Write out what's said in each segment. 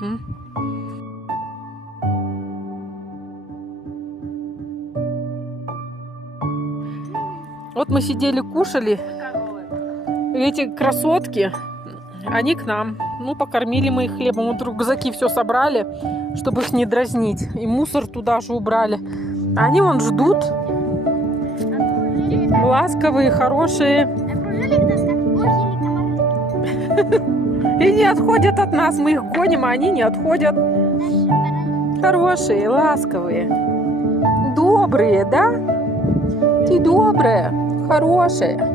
Угу. Вот мы сидели, кушали. И эти красотки, они к нам. Ну, покормили мы их хлебом. Вот рюкзаки все собрали, чтобы их не дразнить. И мусор туда же убрали. А они вон ждут. Ласковые, хорошие. И не отходят от нас. Мы их гоним, а они не отходят. Хорошие, ласковые. Добрые, да? Ты добрая, хорошая.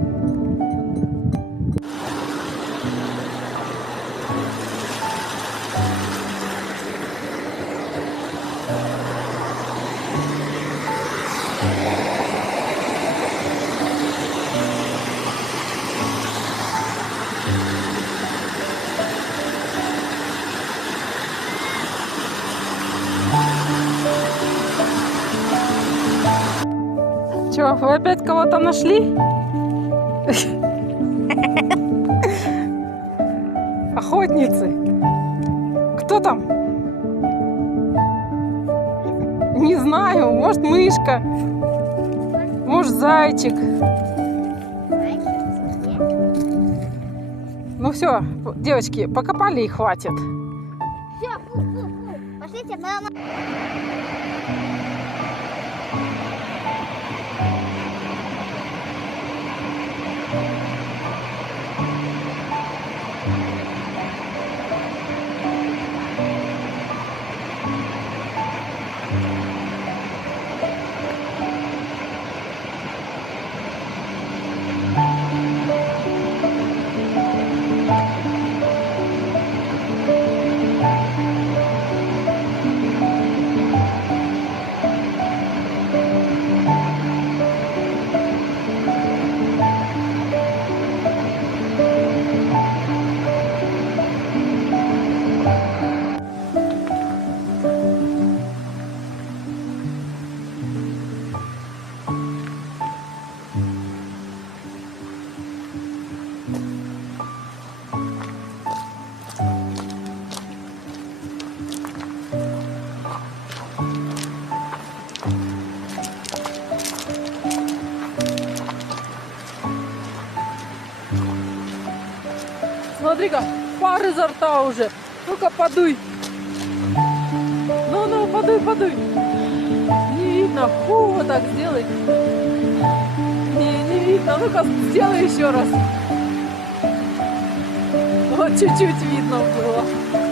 Че, вы опять кого-то нашли? Охотницы. Кто там? Не знаю, может мышка, может зайчик. Ну все, девочки, покопали и хватит. Все, фу. Пошлите, мама. Смотри-ка, пар изо рта уже. Ну-ка, подуй. Ну, подуй. Не видно. Фу, вот так сделай. Не видно. Ну-ка, сделай еще раз. Вот чуть-чуть видно было.